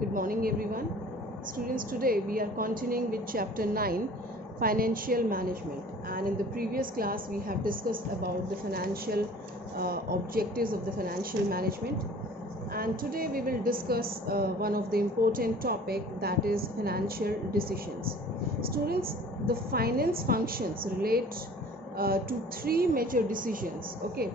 Good morning, everyone. Students, today we are continuing with chapter 9, financial management. And in the previous class, we have discussed about the financial objectives of the financial management. And today we will discuss one of the important topic, that is financial decisions. Students, the finance functions relate to three major decisions, okay,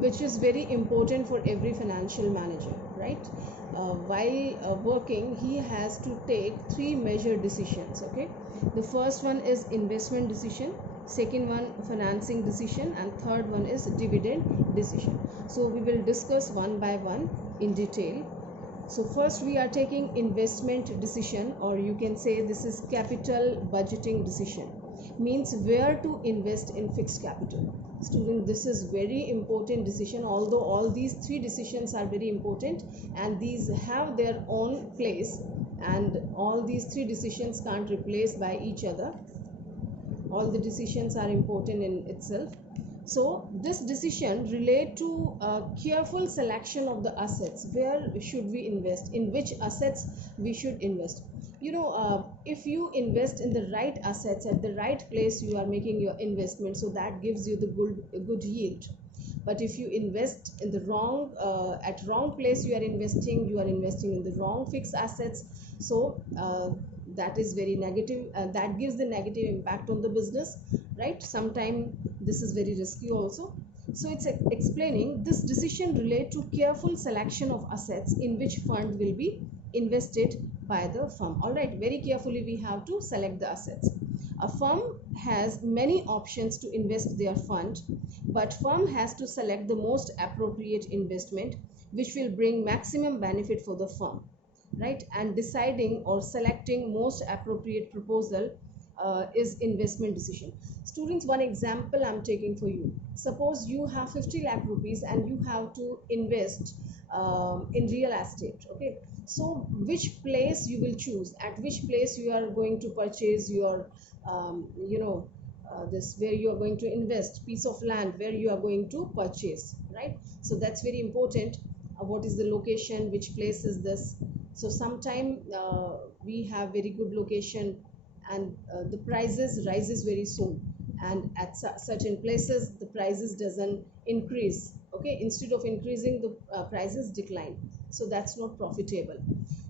which is very important for every financial manager, right? While working, he has to take three major decisions, okay. The first one is investment decision, second one financing decision, and third one is dividend decision. So we will discuss one by one in detail. So first we are taking investment decision, or you can say this is capital budgeting decision. Means where to invest in fixed capital. Student, this is very important decision, although all these three decisions are very important and these have their own place, and all these three decisions can't replace by each other. All the decisions are important in itself. So this decision relate to careful selection of the assets. Where should we invest, in which assets we should invest. If you invest in the right assets at the right place, you are making your investment, so that gives you the good yield. But if you invest in the wrong place, you are investing in the wrong fixed assets. So that is very negative, that gives the negative impact on the business, right? Sometimes this is very risky also. So it's explaining this decision relate to careful selection of assets in which fund will be invested by the firm. All right, very carefully we have to select the assets. A firm has many options to invest their fund, but firm has to select the most appropriate investment which will bring maximum benefit for the firm, right? And deciding or selecting most appropriate proposal is investment decision. Students, one example I'm taking for you. Suppose you have 50 lakh rupees and you have to invest in real estate, okay. So which place you will choose, at which place you are going to purchase your this, where you are going to invest, piece of land where you are going to purchase, right? So that's very important. What is the location, which place is this? So sometime we have very good location and the prices rises very soon, and at certain places the prices doesn't increase, okay. Instead of increasing, the prices decline. So that's not profitable.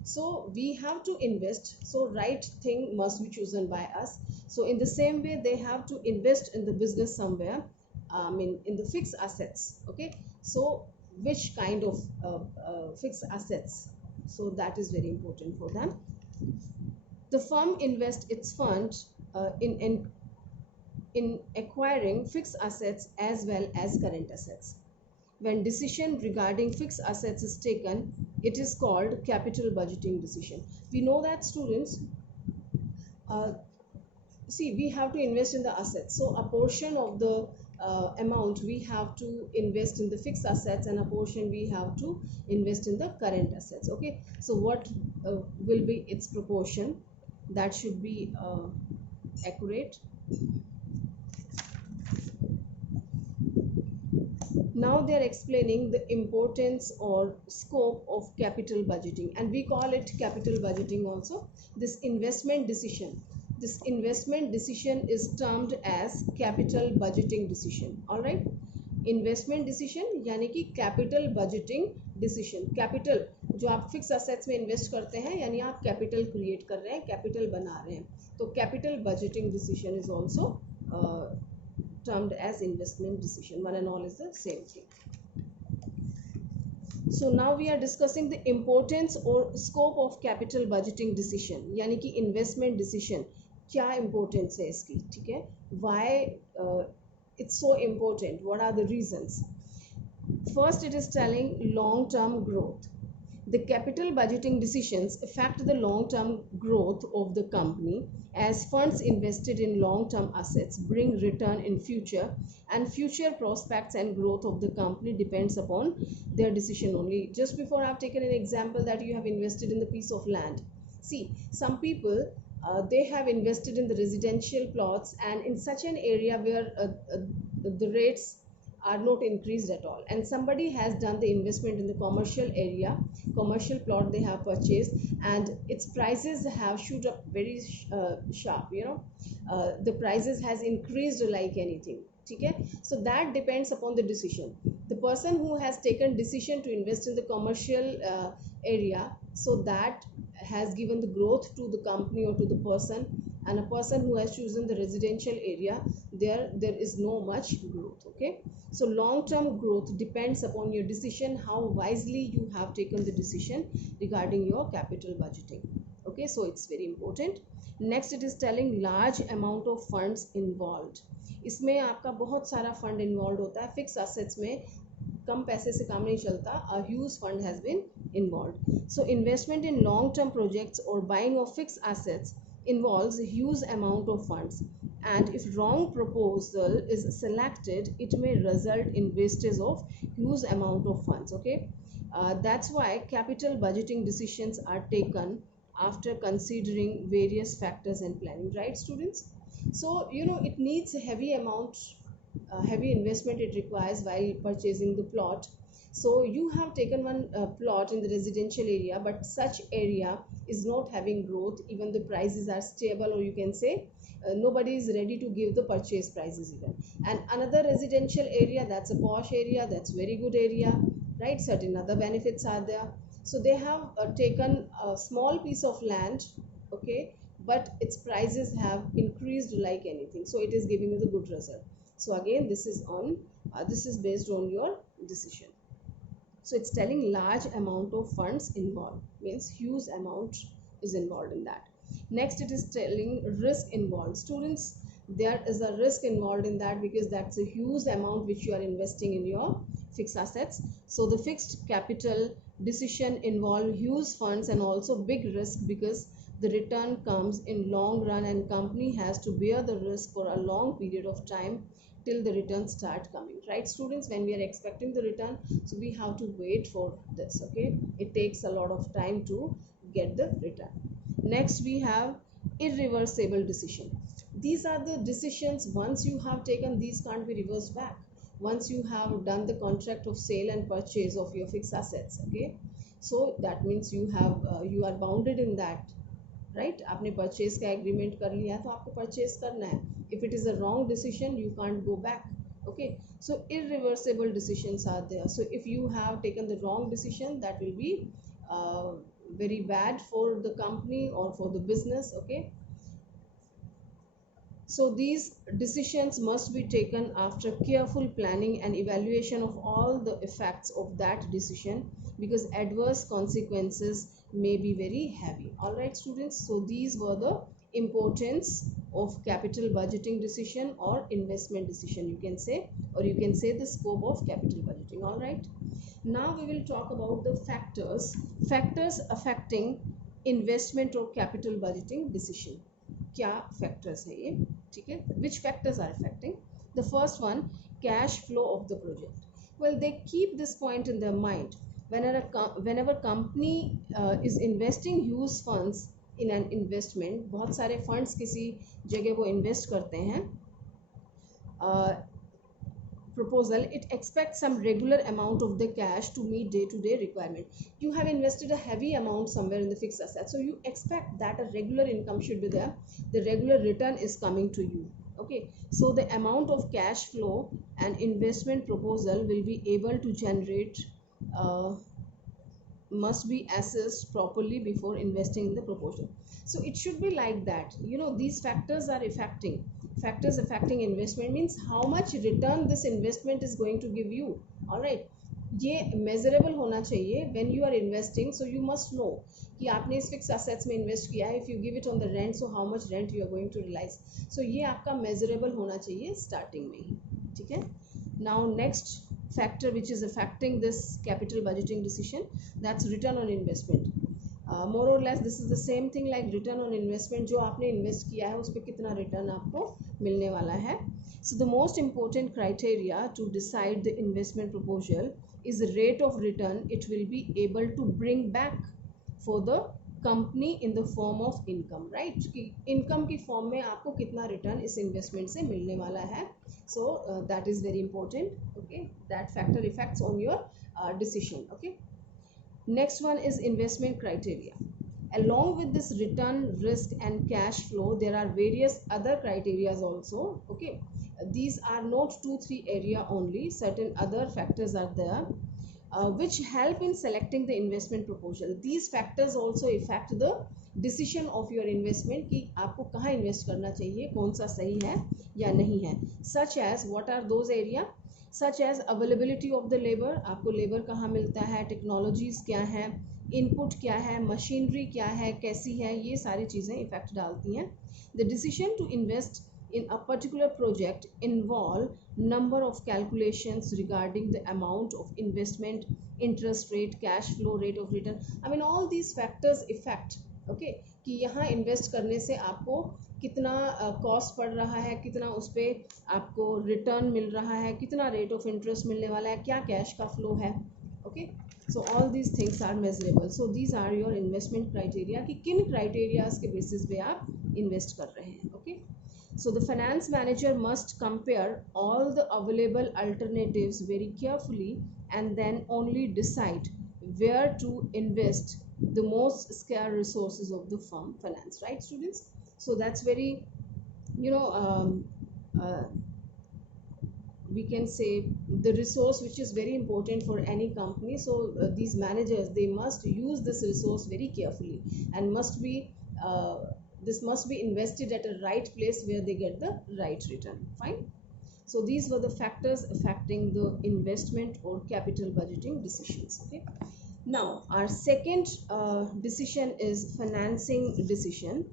So we have to invest, so right thing must be chosen by us. So in the same way, they have to invest in the business somewhere, in the fixed assets, okay. So which kind of fixed assets, so that is very important for them. The firm invests its fund in acquiring fixed assets as well as current assets. When decision regarding fixed assets is taken, it is called capital budgeting decision. We know that, students, uh, see, we have to invest in the assets, so a portion of the amount we have to invest in the fixed assets, and a portion we have to invest in the current assets, okay. So what will be its proportion, that should be accurate. Now they are explaining the importance or scope of capital budgeting, and we call it capital budgeting also. This investment decision is termed as capital budgeting decision. All right, investment decision यानी कि capital budgeting decision. Capital जो आप fix assets में invest करते हैं, यानी आप capital create कर रहे हैं, कैपिटल बना रहे हैं, तो capital budgeting decision is also termed as investment decision. One and all is the same thing. So now we are discussing the importance or scope of capital budgeting decision, यानी कि investment decision क्या importance है इसकी, ठीक है. Why it's so important, what are the reasons? First, it is telling long term growth. The capital budgeting decisions affect the long term growth of the company, as funds invested in long term assets bring return in future, and future prospects and growth of the company depends upon their decision only. Just before, I've taken an example that you have invested in the piece of land. See, some people they have invested in the residential plots, and in such an area where the rates are not increased at all, and somebody has done the investment in the commercial area, commercial plot they have purchased, and its prices have shoot up very sharp, the prices has increased like anything. Okay, so that depends upon the decision. The person who has taken decision to invest in the commercial area, so that has given the growth to the company or to the person, and a person who has chosen the residential area, there is no much growth. Okay, so long term growth depends upon your decision, how wisely you have taken the decision regarding your capital budgeting. Okay, so it's very important. Next, it is telling large amount of funds involved. इसमें आपका बहुत सारा fund involve होता है. Fix assets में कम पैसे से काम नहीं चलता. A huge fund has been involved. So investment in long term projects or buying of fixed assets involves a huge amount of funds, and if wrong proposal is selected, it may result in wastage of huge amount of funds. Okay, that's why capital budgeting decisions are taken after considering various factors and planning, right students? So it needs a heavy amount, heavy investment it requires while purchasing the plot. So you have taken one plot in the residential area, but such area is not having growth, even the prices are stable, or you can say nobody is ready to give the purchase prices even. And another residential area, that's a posh area, that's very good area, right? Certain other benefits are there. So they have taken a small piece of land, okay, but its prices have increased like anything, so it is giving you the good result. So again, this is based on your decision. So it's telling large amount of funds involved, means huge amount is involved in that. Next, it is telling risk involved. Students, there is a risk involved in that, because that's a huge amount which you are investing in your fixed assets. So the fixed capital decision involve huge funds and also big risk, because the return comes in long run and company has to bear the risk for a long period of time till the returns start coming, right students? When we are expecting the return, so we have to wait for this. Okay, it takes a lot of time to get the return. Next, we have irreversible decision. These are the decisions, once you have taken, these can't be reversed back. Once you have done the contract of sale and purchase of your fixed assets, okay, so that means you are bounded in that, right आपने purchase का agreement कर लिया है तो आपको purchase करना है. If it is a wrong decision you can't go back. okay, so irreversible decisions are there. So if you have taken the wrong decision, that will be very bad for the company or for the business. Okay, so these decisions must be taken after careful planning and evaluation of all the effects of that decision, because adverse consequences may be very heavy. All right students, so these were the importance of capital budgeting decision or investment decision, you can say, or you can say the scope of capital budgeting. All right, now we will talk about the factors affecting investment or capital budgeting decision. क्या factors है ये, ठीक है? Which factors are affecting? The first one, cash flow of the project. Well, they keep this point in their mind. Whenever company is investing huge funds in an investment, बहुत सारे funds किसी जगह वो invest करते हैं, proposal, it expects some regular amount of the cash to meet day-to-day requirement. You have invested a heavy amount somewhere in the fixed asset, so you expect that a regular income should be there, the regular return is coming to you. Okay, so the amount of cash flow and investment proposal will be able to generate must be assessed properly before investing in the proposal. So it should be like that. You know, these factors are affecting investment, means how much return this investment is going to give you. All right, ये measurable होना चाहिए when you are investing. So you must know कि आपने इस fixed assets में invest किया है, if you give it on the rent, so how much rent you are going to realize. So ये आपका measurable होना चाहिए starting में ही, ठीक है? Now next factor which is affecting this capital budgeting decision, that's return on investment. More or less this is the same thing like return on investment. जो आपने invest किया है उस पे कितना return आपको मिलने वाला है. So the most important criteria to decide the investment proposal is the rate of return it will be able to bring back for the company in the form of income, right, कि income की form में आपको कितना return इस investment से मिलने वाला है. So that is very important. Okay, that factor effects on your decision. Okay, next one is investment criteria. Along with this return, risk and cash flow, there are various other criteria also. Okay, these are not 2-3 area only, certain other factors are there which help in selecting the investment proposal. These factors also affect the decision of your investment कि आपको कहाँ invest करना चाहिए, कौन सा सही है या नहीं है. Such as, what are those area? Such as availability of the labor, आपको लेबर कहाँ मिलता है, टेक्नोलॉजीज क्या है, इनपुट क्या है, मशीनरी क्या है, कैसी है, ये सारी चीज़ें इफेक्ट डालती हैं. The decision to invest in a particular project involve number of calculations regarding the amount of investment, interest rate, cash flow, rate of return. I mean all these factors affect. Okay, कि यहाँ invest करने से आपको कितना cost पड़ रहा है, कितना उस पर आपको रिटर्न मिल रहा है, कितना रेट ऑफ इंटरेस्ट मिलने वाला है, क्या कैश का फ्लो है. Okay, so all these things are measurable. So these are your investment criteria कि किन क्राइटेरियाज के बेसिस पे आप इन्वेस्ट कर रहे हैं. Okay, so the finance manager must compare all the available alternatives very carefully and then only decide where to invest the most scarce resources of the firm finance, right students? So that's very, uh, we can say the resource which is very important for any company. So these managers, they must use this resource very carefully and must be this must be invested at a right place where they get the right return. Fine. So these were the factors affecting the investment or capital budgeting decisions. Okay, now our second decision is financing decision,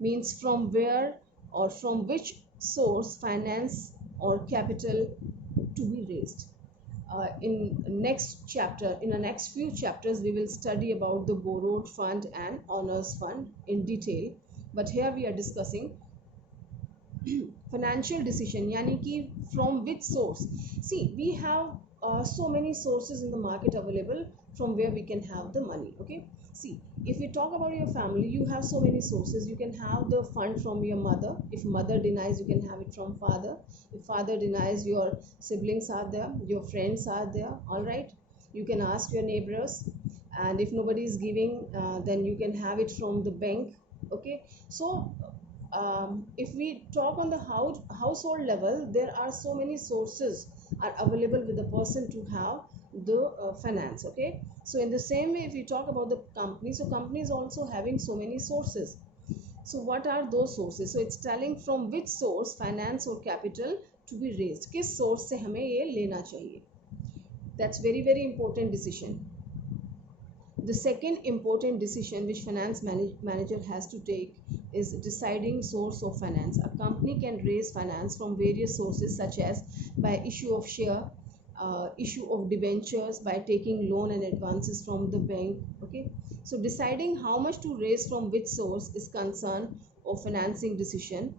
means from where or from which source finance or capital to be raised. In the next few chapters we will study about the borrowed fund and owners fund in detail, but here we are discussing financial decision, yani ki from which source. See, we have so many sources in the market available from where we can have the money. Okay, see, if we talk about your family, you have so many sources. You can have the fund from your mother. If mother denies, you can have it from father. If father denies, your siblings are there, your friends are there. All right, you can ask your neighbors, and if nobody is giving, then you can have it from the bank. Okay, so if we talk on the household level, there are so many sources are available with the person to have the finance. Okay, so in the same way, if we talk about the company, so company is also having so many sources. So what are those sources? So it's telling from which source finance or capital to be raised, किस source से हमें ये लेना चाहिए. That's very very important decision. The second important decision which finance manager has to take is deciding source of finance. A company can raise finance from various sources, such as by issue of share, issue of debentures, by taking loan and advances from the bank. Okay, so deciding how much to raise from which source is concern of financing decision.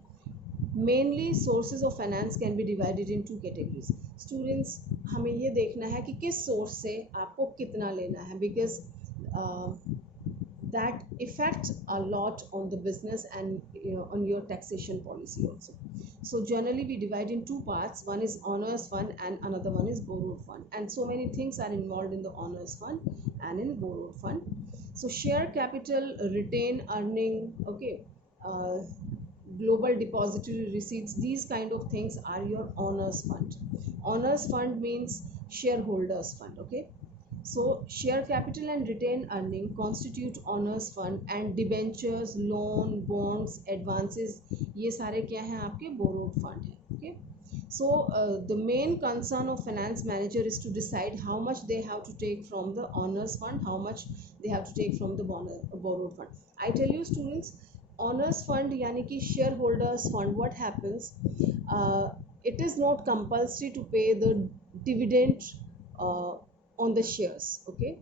Mainly sources of finance can be divided in two categories. Students, हमें ये देखना है कि किस source से आपको कितना लेना है, because that affects a lot on the business and on your taxation policy also. So generally we divide in two parts. One is owners fund and another one is borrowed fund, and so many things are involved in the owners fund and in borrowed fund. So share capital, retain earning, okay, global depository receipts, these kind of things are your owners fund. Owners fund means shareholders fund. Okay, so share capital and retained earning constitute owners fund, and debentures, loan, bonds, advances, ये सारे क्या हैं आपके borrowed fund है. Okay, so the main concern of finance manager is to decide how much they have to take from the owners fund, how much they have to take from the borrowed fund. I tell you students, owners fund यानी कि shareholders fund, what happens, it is not compulsory to pay the dividend on the shares. Okay,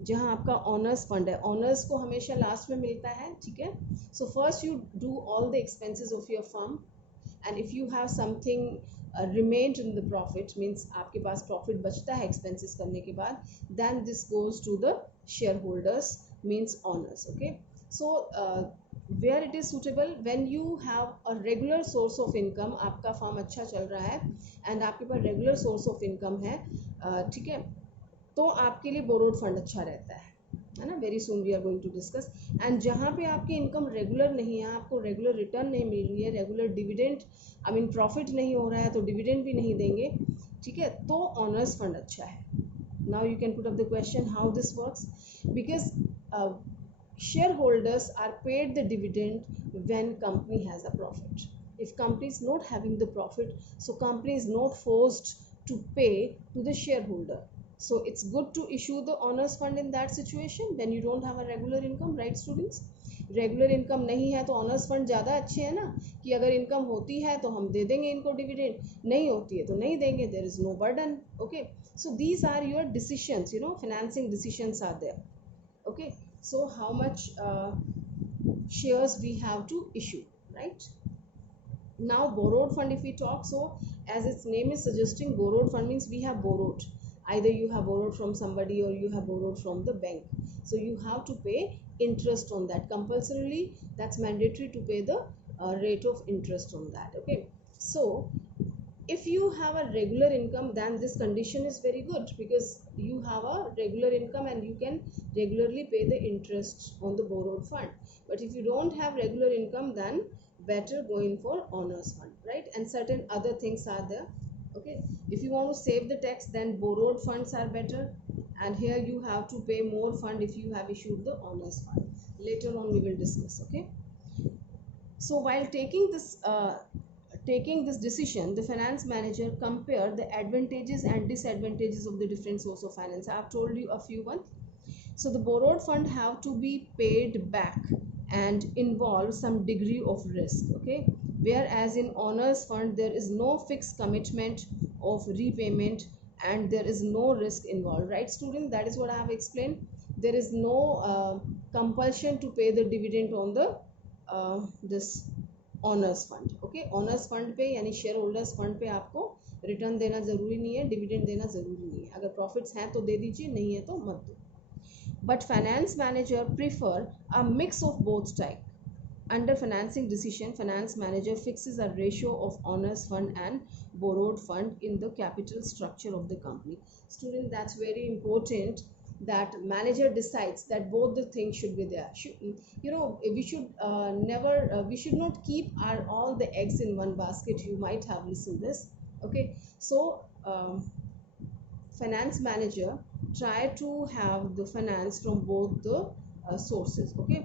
जहाँ आपका owners fund है, owners को हमेशा last में मिलता है. ठीक है, so first you do all the expenses of your firm, and if you have something remained in the profit, means आपके पास profit बचता है expenses करने के बाद, then this goes to the shareholders, means owners. Okay, So where it is suitable, when you have a regular source of income, आपका form अच्छा चल रहा है एंड आपके पास रेगुलर सोर्स ऑफ इनकम है, ठीक है, तो आपके लिए बोरोड फंड अच्छा रहता है ना. Very soon we are going to discuss. And जहाँ पे आपकी इनकम रेगुलर नहीं है, आपको रेगुलर रिटर्न नहीं मिल रही है, regular dividend I mean profit नहीं हो रहा है, तो डिविडेंड भी नहीं देंगे, ठीक है, तो ऑनर्स फंड अच्छा है. Now you can put up the question how this works, because shareholders are paid the dividend when company has a profit. If company is not having the profit, so company is not forced to pay to the shareholder. So it's good to issue the honors fund in that situation when you don't have a regular income, right students? Regular income नहीं है तो honours fund ज़्यादा अच्छे हैं ना, कि अगर income होती है तो हम दे देंगे इनको डिविडेंड, नहीं होती है तो नहीं देंगे, there is no burden. Okay, so these are your decisions, you know, financing decisions are there. Okay, so how much shares we have to issue, right? Now borrowed fund, if we talk, so as its name is suggesting, borrowed fund means we have borrowed, either you have borrowed from somebody or you have borrowed from the bank, so you have to pay interest on that compulsorily. That's mandatory to pay the rate of interest on that. Okay, so if you have a regular income, then this condition is very good, because you have a regular income and you can regularly pay the interest on the borrowed fund. But if you don't have regular income, then better going for honors fund, right? And certain other things are there. Okay, if you want to save the tax, then borrowed funds are better, and here you have to pay more fund if you have issued the honors fund. Later on we will discuss. Okay, so while taking this decision, the finance manager compare the advantages and disadvantages of the different source of finance. I have told you a few ones. So the borrowed fund have to be paid back and involve some degree of risk. Okay, whereas in honors fund there is no fixed commitment of repayment and there is no risk involved, right student? That is what I have explained. There is no compulsion to pay the dividend on the this honours fund. Okay, honours fund पे यानी share holders fund पे आपको return देना ज़रूरी नहीं है, dividend देना ज़रूरी नहीं है. अगर प्रॉफिट्स हैं तो दे दीजिए, नहीं है तो मत दो. But finance manager prefer a mix of both type. Under financing decision, finance manager fixes a ratio of honors fund and borrowed fund in the capital structure of the company. Student, that's very important, that manager decides that both the things should be there. You know, we should never we should not keep all the eggs in one basket. You might have listened this. Okay, so finance manager try to have the finance from both the sources. Okay,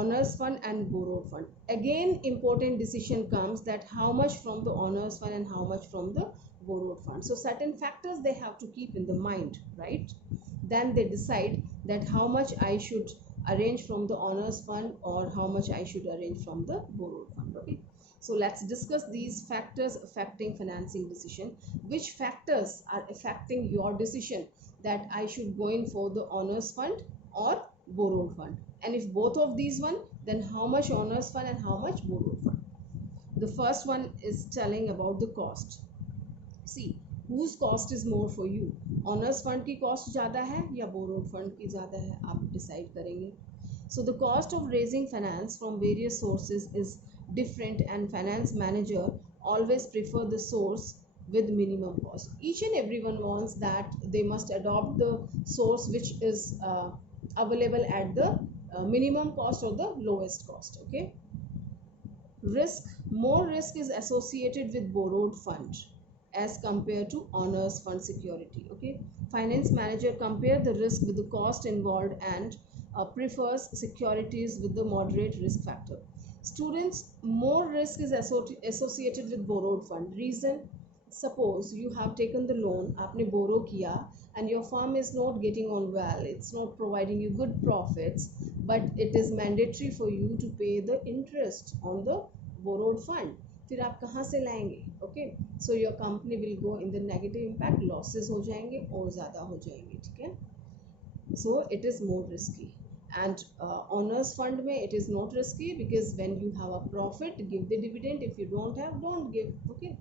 honors fund and borrowed fund. Again, important decision comes that how much from the honors fund and how much from the borrowed fund. So certain factors they have to keep in the mind, right? Then they decide that how much I should arrange from the honors fund or how much I should arrange from the borrowed fund. Okay, so let's discuss these factors affecting financing decision. Which factors are affecting your decision that I should go in for the honors fund or borrowed fund? And if both of these one, then how much honors fund and how much borrowed fund? The first one is telling about the cost. See, whose cost is more for you? Honours fund की cost ज़्यादा है या borrowed fund की ज़्यादा है, आप decide करेंगे. So the cost of raising finance from various sources is different and finance manager always prefer the source with minimum cost. Each and everyone wants that they must adopt the source which is available at the minimum cost or the lowest cost. Okay, risk, more risk is associated with borrowed fund as compared to honors fund security. Okay, finance manager compare the risk with the cost involved and prefers securities with the moderate risk factor. Students, more risk is associated with borrowed fund. Reason, suppose you have taken the loan, आपने borrow किया and your firm is not getting on well, it's not providing you good profits, but it is mandatory for you to pay the interest on the borrowed fund. फिर आप कहाँ से लाएंगे? Okay, so your company will go in the negative impact, losses हो जाएंगे और ज़्यादा हो जाएंगे. ठीक है, so it is more risky. And honors fund में it is not risky, because when you have a profit, give the dividend. If you don't have, don't give. Okay,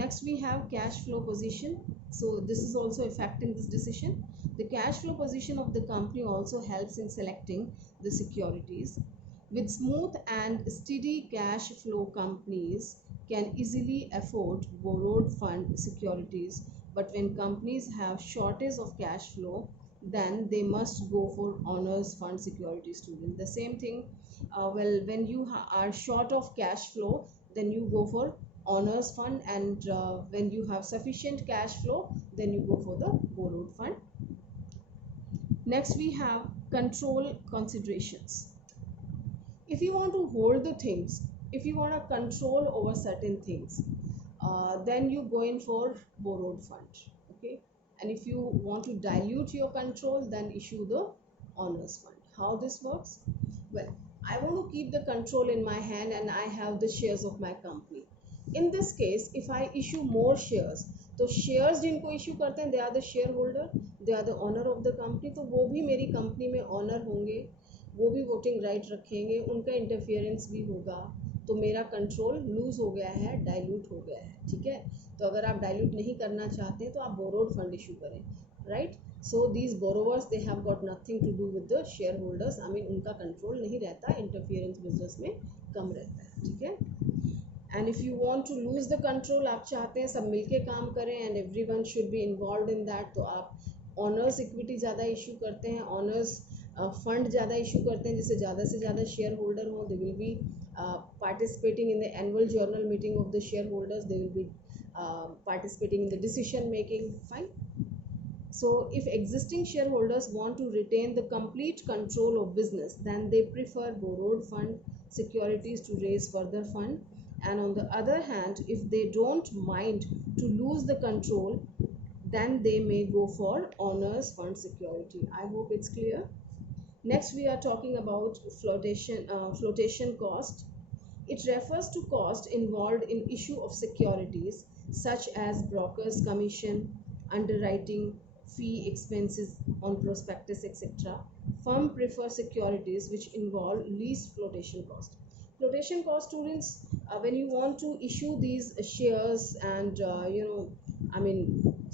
next we have cash flow position. So this is also affecting this decision. The cash flow position of the company also helps in selecting the securities. With smooth and steady cash flow, companies can easily afford borrowed fund securities. But when companies have shortage of cash flow, then they must go for owners fund security. Student, the same thing. Well, when you are short of cash flow, then you go for owners fund, and when you have sufficient cash flow, then you go for the borrowed fund. Next we have control considerations. If you want to hold the things, if you want to control over certain things, then you go in for borrowed fund. Okay, and if you want to dilute your control, then issue the owners fund. How this works? Well, I want to keep the control in my hand and I have the shares of my company. In this case, if I issue more shares, तो shares जिनको issue करते हैं, they are the shareholder, they are the owner of the company, तो वो भी मेरी company में honour होंगे, वो भी वोटिंग राइट रखेंगे, उनका इंटरफियरेंस भी होगा, तो मेरा कंट्रोल लूज हो गया है, डाइल्यूट हो गया है. ठीक है, तो अगर आप डाइल्यूट नहीं करना चाहते हैं तो आप बोरोड फंड इशू करें, right. So these borrowers they have got nothing to do with the shareholders. I mean उनका कंट्रोल नहीं रहता, इंटरफियरेंस बिजनेस में कम रहता है. ठीक है. And if you want to lose the control, आप चाहते हैं सब मिलके काम करें and everyone should be involve in that, तो आप ऑनर्स इक्विटी ज़्यादा इशू करते हैं, ऑनर्स फंड ज़्यादा इशू करते हैं, जिससे ज़्यादा से ज़्यादा शेयर होल्डर हों. They will be participating in the annual journal meeting of the shareholders. They will be participating in the decision making. Fine. So if existing shareholders want to retain the complete control of business, then they prefer borrowed fund securities to raise further fund. And on the other hand, if they don't mind to lose the control, then they may go for owners fund security. I hope it's clear. Next we are talking about flotation cost. It refers to cost involved in issue of securities such as broker's commission, underwriting fee, expenses on prospectus, etc. Firm prefer securities which involve least flotation cost. Flotation cost, students, when you want to issue these shares and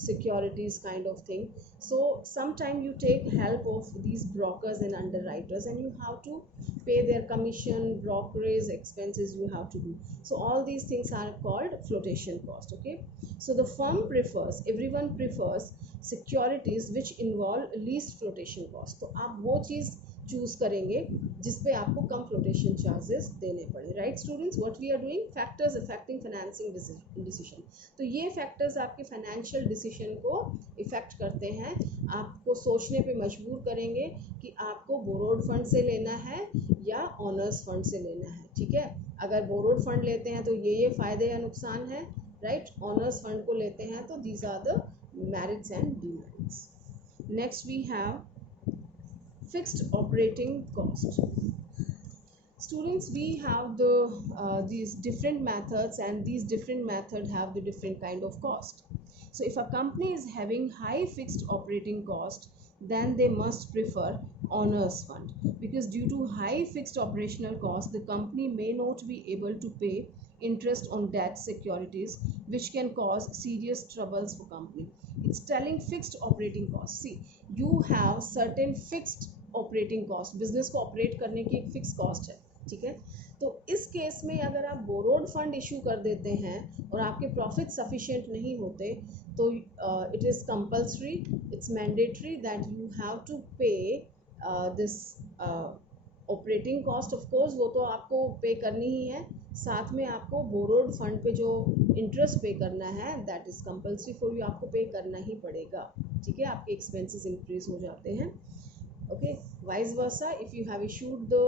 securities kind of thing, so sometime you take help of these brokers and underwriters, and you have to pay their commission, brokerage expenses you have to do. So all these things are called flotation cost. Okay, so the firm prefers, everyone prefers securities which involve least flotation cost. तो आप वो चीज़ choose करेंगे जिसपे आपको कम flotation charges देने पड़े. Right students, what we are doing, factors affecting financing decision. तो ये फैक्टर्स आपके फाइनेंशियल डिसीजन को इफेक्ट करते हैं, आपको सोचने पे मजबूर करेंगे कि आपको बोरोड फंड से लेना है या ऑनर्स फंड से लेना है. ठीक है, अगर बोरोड फंड लेते हैं तो ये फ़ायदे या नुकसान है, राइट. ऑनर्स फंड को लेते हैं तो these are the merits and demerits. Next we have fixed operating cost. Students, we have these different methods, and these different methods have the different kind of cost. So if a company is having high fixed operating cost, then they must prefer owners fund, because due to high fixed operational cost, the company may not be able to pay interest on debt securities, which can cause serious troubles for company. It's telling fixed operating cost. See, you have certain fixed operating cost. business को operate करने की एक fix cost है. ठीक है, तो इस case में अगर आप बोरोड फंड इशू कर देते हैं और आपके प्रॉफिट सफिशिएंट नहीं होते, तो it is compulsory, it's mandatory that you have to pay this operating cost. Of course वो तो आपको पे करनी ही है, साथ में आपको बोरोड फंड पे जो इंटरेस्ट पे करना है, that is compulsory for you, आपको पे करना ही पड़ेगा. ठीक है, आपके एक्सपेंसेस इंक्रीज हो जाते हैं. Okay, vice versa, if you have issued the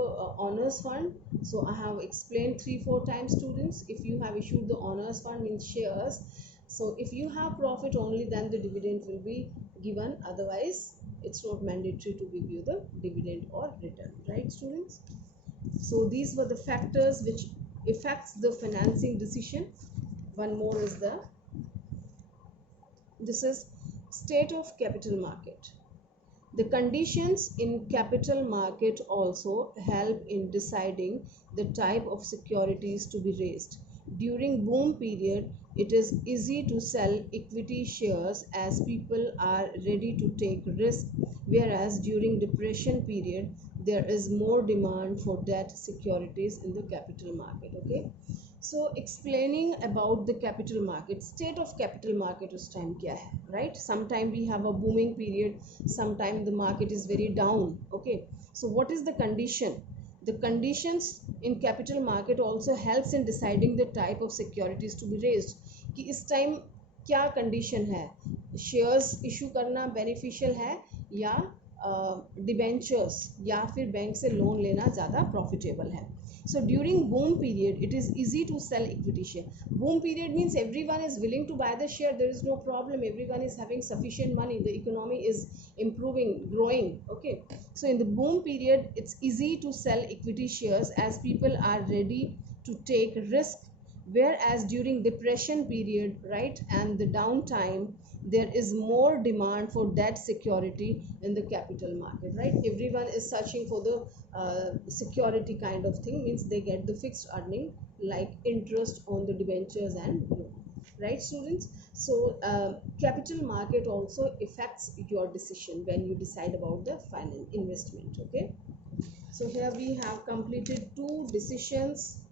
honors fund, so I have explained 3-4 times, students. If you have issued the honors fund, means shares, so if you have profit only, then the dividend will be given, otherwise it's not mandatory to give you the dividend or return. Right students, so these were the factors which affects the financing decision. One more is this is state of capital market. The conditions in capital market also help in deciding the type of securities to be raised. during boom period it is easy to sell equity shares as people are ready to take risk, whereas during depression period there is more demand for debt securities in the capital market. Okay, so explaining about the capital market, state of capital market उस time क्या है, right? Sometime we have a booming period, sometime the market is very down. Okay, so what is the condition? The conditions in capital market also helps in deciding the type of securities to be raised, कि इस time क्या condition है, shares issue करना beneficial है या debentures या फिर bank से लोन लेना ज़्यादा प्रॉफिटेबल है. So during boom period, it is easy to sell equity share. Boom period means everyone is willing to buy the share. There is no problem. Everyone is having sufficient money. The economy is improving, growing. Okay. So in the boom period, it's easy to sell equity shares as people are ready to take risk. Whereas during depression period, right, and the downtime, there is more demand for debt security in the capital market, right? Everyone is searching for the security kind of thing, means they get the fixed earning like interest on the debentures and loan, right students? So capital market also affects your decision when you decide about the finance investment. Okay, so here we have completed two decisions.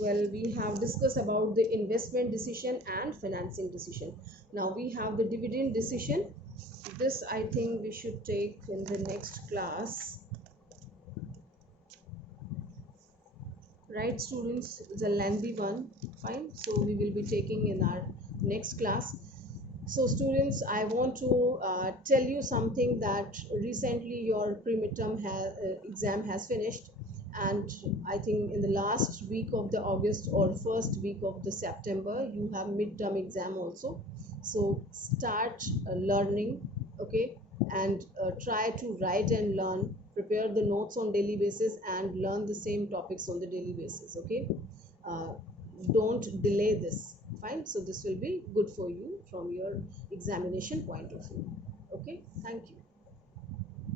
Well, we have discussed about the investment decision and financing decision. Now we have the dividend decision. This I think we should take in the next class, right students? It's a lengthy one. Fine, so we will be taking in our next class. So students, I want to tell you something, that recently your pre-midterm exam has finished, and I think in the last week of the August or first week of the September you have midterm exam also. So start learning, okay, and try to write and learn, prepare the notes on daily basis and learn the same topics on the daily basis. Okay, uh, don't delay this. Fine, so this will be good for you from your examination point of view. Okay, thank you.